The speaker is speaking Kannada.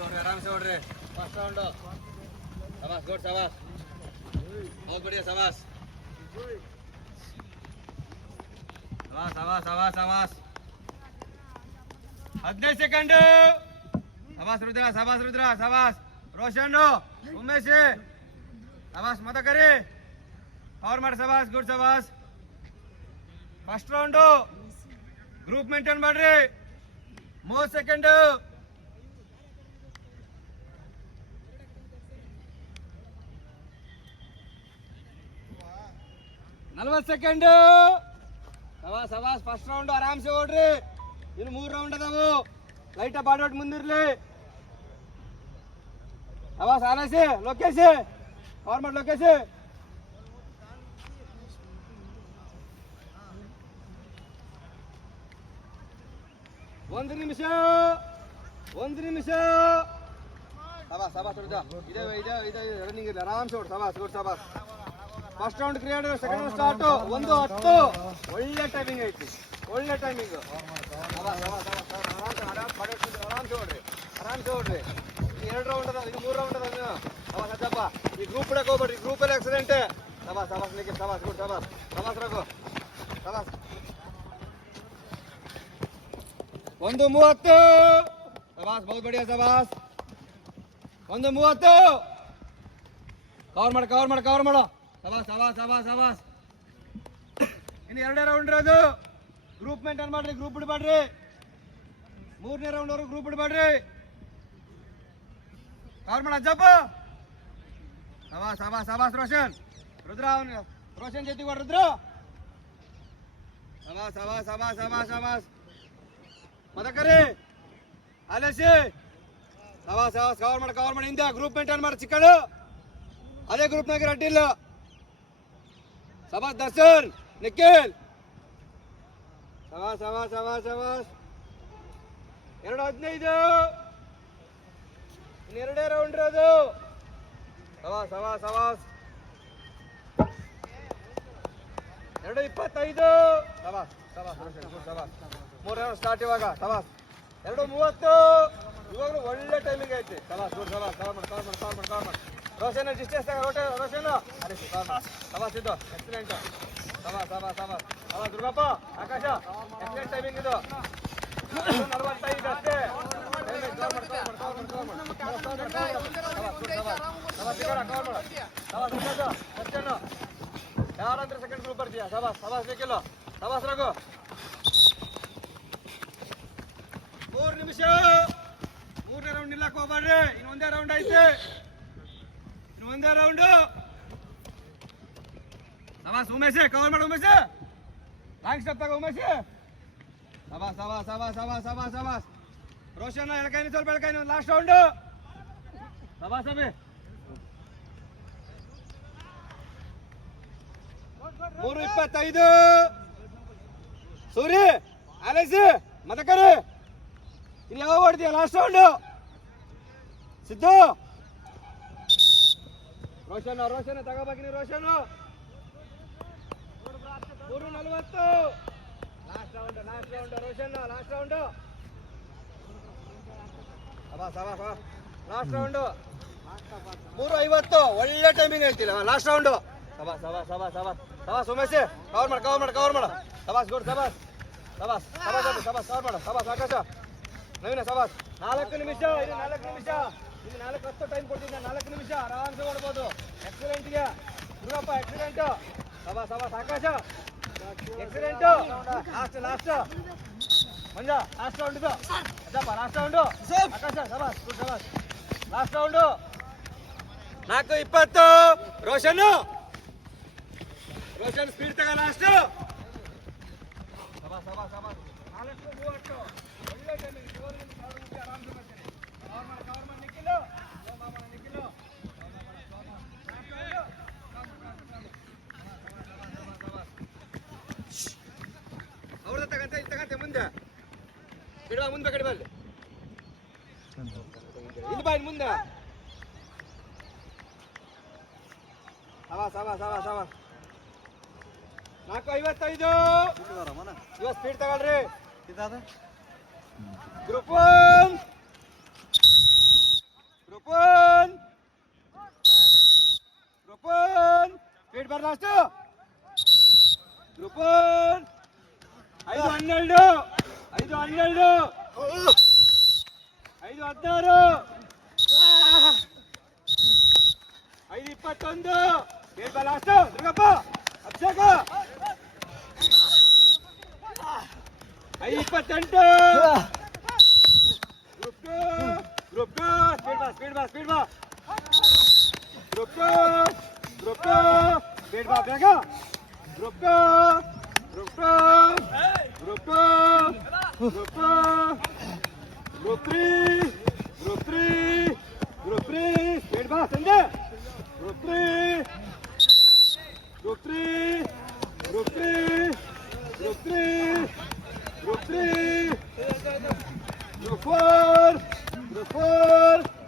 आराम से उड़ रहे फर्स्ट राउंड शाबाश गुड शाबाश बहुत बढ़िया शाबाश शाबाश शाबाश शाबाश शाबाश 15 सेकंड शाबाश रुद्रा शाबाश रोशन उमेश शाबाश मत करे और मार शाबाश गुड शाबाश फर्स्ट राउंड ग्रुप मेंटेन ಮಾಡ್ರಿ 3 ಸೆಕೆಂಡ್ 40 ಸೆಕೆಂಡ್ शाबाश शाबाश फर्स्ट राउंड आराम से ಓಡ್ರಿ ಇನ್ನು 3 ರೌಂಡ್ ಅದಾವು ಲೈಟ್ ಬಾಡೋಟ್ ಮುಂದಿರಲಿ शाबाश ಆನಸಿ ಲೋಕೇಶ್ और ಮಾಡ ಲೋಕೇಶ್ ಒಂದು ನಿಮಿಷ शाबाश शाबाश ಇದೆ ರನ್ನಿಂಗ್ ಇದೆ ಆರಾಮ್ से ಓಡ್ शाबाश ಗುಡ್ शाबाश first round create second round start 1:10 ಒಳ್ಳೆ ಟೈಮಿಂಗ್ ಐತಿ ಒಳ್ಳೆ ಟೈಮಿಂಗ್ ಆರಾಮ್ ಓಡ್ರಿ ಎರಡು ರೌಂಡ್ ಅದ ಇದು 3 ರೌಂಡ್ ಅದ शाबाश ಅಜ್ಜಪ್ಪ ಈ ಗ್ರೂಪ್ ಬಿಡಕ್ಕೆ ಹೋಗ್ಬೇಡ್ರಿ ಗ್ರೂಪ್ ಅಲ್ಲಿ ಆಕ್ಸಿಡೆಂಟ್ शाबाश शाबाश ನಿಖಿಲ್ शाबाश ಗುಡ್ शाबाश शाबाश ರಘು शाबाश 1:30 शाबाश बहुत बढ़िया शाबाश 1:30 ಕವರ್ ಮಾಡು शाबाश शाबाश शाबाश शाबाश ಇನ್ನು ಎರಡನೇ ರೌಂಡ್ ಇರೋದು ಗ್ರೂಪ್ ಮೇಂಟೈನ್ ಮಾಡ್ರಿ ಗ್ರೂಪ್ ಬಿಡಬೇಡ್ರಿ ಮೂರನೇ ರೌಂಡ್ ವರೆಗೂ ಗ್ರೂಪ್ ಬಿಡಬೇಡ್ರಿ ಕವರ್ ಮಾಡು ಅಜ್ಜಪ್ಪ शाबाश शाबाश शाबाश ರೋಷನ್ ಜೊತೆಗೆ ರುದ್ರ शाबाश शाबाश शाबाश शाबाश शाबाश ಮದಕರಿ ಆಲೇಸಿ शाबाश शाबाश ಕವರ್ ಮಾಡಿ ಹಿಂದೆ ಗ್ರೂಪ್ ಮೇಂಟೈನ್ ಮಾಡಿ ಚಿಕ್ಕಳು ಅದೇ ಗ್ರೂಪ್ನಾಗ ಅಡ್ಡಿಲ್ಲ शाबाश दर्शन निखिल शाबाश शाबाश शाबाश शाबाश 2:15 ಎರಡೇ ರೌಂಡ್ ಇರೋದು शाबाश शाबाश शाबाश 2:25 शाबाश शाबाश शाबाश 3 ರೌಂಡ್ ಸ್ಟಾರ್ಟ್ ಇವಾಗ शाबाश 2:30 ಇವಾಗ ಒಳ್ಳೆ ಟೈಮಿಂಗ್ ಐತಿ शाबाश ಗುಡ್ शाबाश ಕವರ್ ಮಾಡಿ रोशन डिस्टेंस रोशन अरे शाबाश ಇದು ಎಕ್ಸಲೆಂಟ್ शाबाश शाबाश शाबाश शाबाश ದುರ್ಗಪ್ಪ ಆಕಾಶ ಎಕ್ಸಲೆಂಟ್ ಟೈಮಿಂಗ್ ಇದು 45 ಅಷ್ಟೇ ಯಾರಂದ್ರೆ ಸೆಕೆಂಡ್ ಗ್ರೂಪ್ ಬರ್ತೀಯ शाबाश शाबाश ನಿಖಿಲ್ शाबाश ರಘು 3 ನಿಮಿಷ ಮೂರನೇ ರೌಂಡ್ ನಿಲ್ಲಕ್ಕೆ ಹೋಗ್ಬೇಡ್ರಿ ಇನ್ನು ಒಂದೇ ರೌಂಡ್ ಐತೆ ಒಂದೇ ರೌಂಡ್ शाबाश उमेश कवर माಡು उमेश ಲಾಂಗ್ ಸ್ಟೆಪ್ ತಗೋ उमेश शाबाश शाबाश शाबाश शाबाश शाबाश शाबाश ರೋಷನ್ ಎಳಕೈನಿ ಸ್ವಲ್ಪ ಎಳಕೈನಿ ಲಾಸ್ಟ್ ರೌಂಡ್ शाबाश ಅಬೆ 3:25 ಸೂರಿ ಆಲೇಸಿ ಮದಕರಿ ಇಲ್ಲಿ ಯಾವ ಹೊಡ್ತೀಯ ಲಾಸ್ಟ್ ರೌಂಡ್ ಸಿದ್ದು ರೋಷನ್ ತಗೋಬೇಕಿನಿ Roshan 3:40 last round Roshan last round शाबाश शाबाश ಲಾಸ್ಟ್ ರೌಂಡ್ 3:50 ಒಳ್ಳೆ ಟೈಮಿಂಗ್ ಹೇಳ್ತಿಲ್ಲ ಲಾಸ್ಟ್ ರೌಂಡ್ शाबाश शाबाश शाबाश शाबाश शाबाश ಉಮೇಶ್ ಕವರ್ ಮಾಡು शाबाश ಗುಡ್ शाबाश शाबाश शाबाश ಕವರ್ ಮಾಡು शाबाश ಆಕಾಶ ನವೀನ शाबाश 4 ನಿಮಿಷ ಇದು 4 ನಿಮಿಷ ಇಲ್ಲಿ 4:10 ಟೈಮ್ ಕೊಟ್ಟಿದ್ದೆ 4 ನಿಮಿಷ ಆರಾಮ್ಸೆ ಓಡಬಹುದು ಎಕ್ಸಲೆಂಟ್ ಗೆ ದುರ್ಗಪ್ಪ ಎಕ್ಸಲೆಂಟ್ शाबाश शाबाश ಆಕಾಶ ಎಕ್ಸಲೆಂಟ್ ಲಾಸ್ಟ್ ಮಂಜ ಲಾಸ್ಟ್ ರೌಂಡ್ ಇದು ಅಜ್ಜಪ್ಪ ಲಾಸ್ಟ್ ರೌಂಡ್ ಆಕಾಶ शाबाश ಗುಡ್ शाबाश ಲಾಸ್ಟ್ ರೌಂಡ್ 4:20 ರೋಷನ್ ಸ್ಪೀಡ್ ತಗ ಲಾಸ್ಟ್ शाबाश शाबाश शाबाश 4:30 ಒಳ್ಳೆ ಟೈಮಿಂಗ್ ಆರಾಮ್ಸೆ ಮಾಡ್ತೀನಿ ಕವರ್ ಮಾಡಿ ನಿಖಿಲ್ ಅವ್ರದ್ದು ತಗಂತೆ ಮುಂದೆ ಬಿಡುವ ಮುಂದೆ ಕಡಿಮೆ ಇಲ್ಲಿ ಬಾ ಮುಂದೆ शाबाश शाबाश शाबाश शाबाश 4:55 ಇವ ಸ್ಪೀಡ್ ತಗೊಳ್ರಿ ಗ್ರೂಪ್ 1 4 ಲಾಸ್ಟ್ ಗ್ರೂಪ್ 1 5-12 5-12 5-16 5-21 ಬೇಡ ಲಾಸ್ಟ್ ದುರ್ಗಪ್ಪ ಅಭಿಷೇಕ 5-28 ಗ್ರೂಪ್ 2 ಸ್ಪೀಡ್ ಬಾ ಗ್ರೂಪ್ 2 ಸ್ಪೀಡ್ ಬಾ ಬೇಗ ಗ್ರೂಪ್ 3 ಸ್ಪೀಡ್ ಬಾ ಸಂಜೆ ಗ್ರೂಪ್ 4